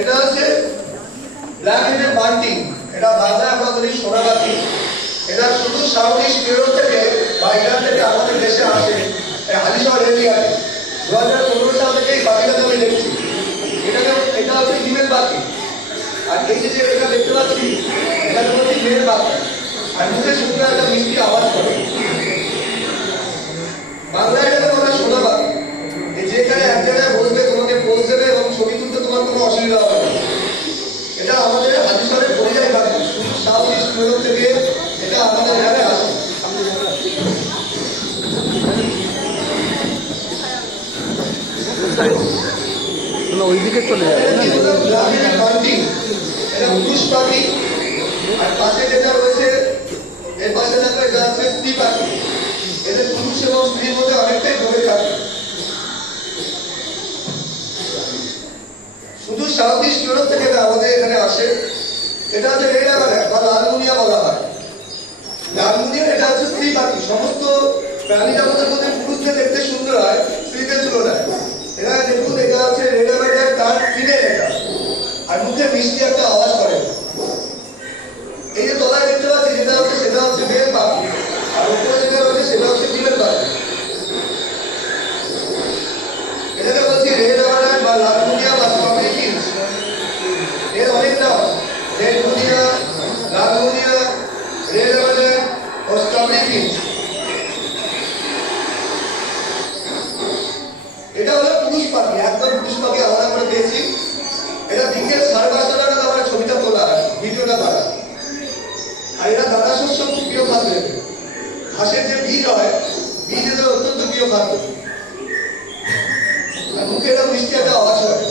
এটা হচ্ছে black headed bunting, এটা বাংলায় আমরা বলি সোনাগাতি। এটা শুধু সাউথ ইস্ট ইউরোপ থেকে বা ইরান থেকে আমাদের দেশে আসে হালিশহর এরিয়ায়। 2015 সাল থেকে এই পাখিটাকে আমি দেখছি। এটা হচ্ছে ফিমেল পাখি, আর এই যে এটা দেখতে পাচ্ছি এটা হচ্ছে মেল পাখি, আর মুখে শুকনো একটা মিষ্টি আওয়াজ করে। বাংলায় এটাকে বলা সোনা পাখি। যেখানে এক জায়গায় বসবে, তোমাকে পোজ দেবে এবং ছবি তুলতে তোমার কোনো অসুবিধা হবে না। এটা আমাদের হালিশহরের পরিযায়ী পাখি, শুধু সাউথ ইস্ট ইউরোপ থেকে এটা আমাদের এখানে আসে। ওইদিকে চলে যাবে। এটা পুরুষ পাখি, আর পাশে যেটা রয়েছে এর পাশে দেখো এটা হচ্ছে স্ত্রী পাখি। এদের পুরুষ এবং স্ত্রীর মধ্যে অনেকটাই ভরে থাকে। শুধু সাউথ ইস্ট ইউরোপ থেকে আমাদের এখানে আসে। এটা হচ্ছে রেড অ্যামারেন্ট বা লালমুনিয়া বলা হয়। লালমুনিয়া এটা হচ্ছে স্ত্রী পাখি। সমস্ত প্রাণী জগতের মধ্যে পুরুষদের দেখতে সুন্দর হয় স্ত্রীদের তুলনায়। এটা দেখুন, এটা হচ্ছে রেড অ্যামারেন্ট, তার ফিমেল এটা, আর মুখে মিষ্টি একটা আওয়াজ করে। এই যে তলায় দেখতে পাচ্ছি যেটা হচ্ছে সেটা হচ্ছে মেল পাখি, আর উপরে যেটা রয়েছে সেটা হচ্ছে ফিমেল পাখি। এটাকে বলছি রেড অ্যামারেন্ট বা লালমুনিয়া বা স্ট্রবেরি কিংস। এর অনেক নাম, রেড মুনিয়া, লালমুনিয়া, রেড অ্যামারেন্ট ও স্ট্রবেরি কিংস। এটা হলো পুরুষ পাখি, একদম পুরুষ পাখি আমরা পেয়েছি। এটা বিকেল 5:30 নাগাদ আমরা ছবিটা তোলা, ভিডিওটা করা। আর এরা দানা শস্য খুব প্রিয় খাদ্য। ঘাসের যে বীজ হয়, বীজ এদের অত্যন্ত প্রিয় খাদ্য। আর মুখে এরা মিষ্টি একটা আওয়াজ হয়।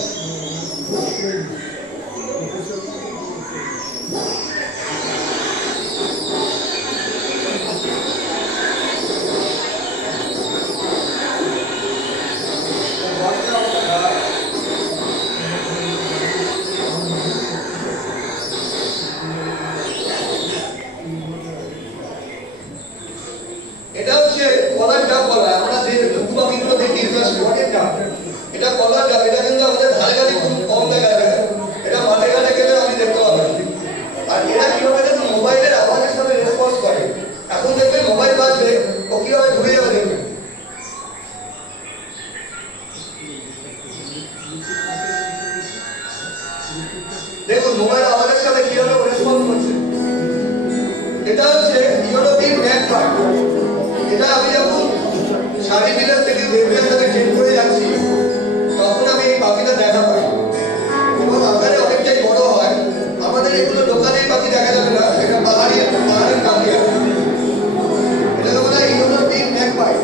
এটা হচ্ছে কলার ডাব বলা হয়। আমরা যে ঘুঘু পাখিগুলো দেখি স্পটের ডাব, এটা কলার ডাব। এটা কিন্তু আমাদের ধারে কাছে খুব কম দেখা যায়। এটা মাঠে ঘাটে গেলে আমি দেখতে পাবো। আর এরা কিভাবে দেখুন মোবাইলের আওয়াজের সাথে রেসপন্স করে। এখন দেখবেন মোবাইল বাজবে, ও কিভাবে ঘুরে যাবে দেখবেন। দেখুন মোবাইল আওয়াজের সাথে কিভাবে রেসপন্স করছে। এটা হচ্ছে ইউরোপিয়ান ম্যাকপাই। এটা আমি যখন শাড়ি বিলাস থেকে দেবরিয়ার সাথে ট্রেন করে যাচ্ছি, তখন আমি এই পাখিটা দেখা পাই এবং আকারে অনেকটাই বড় হয়। আমাদের এগুলো লোকালেই পাখি দেখা যাবে না, এটা পাহাড়ের পাখি। এটা বলা হয় ইউরোপিয়ান ম্যাকপাই।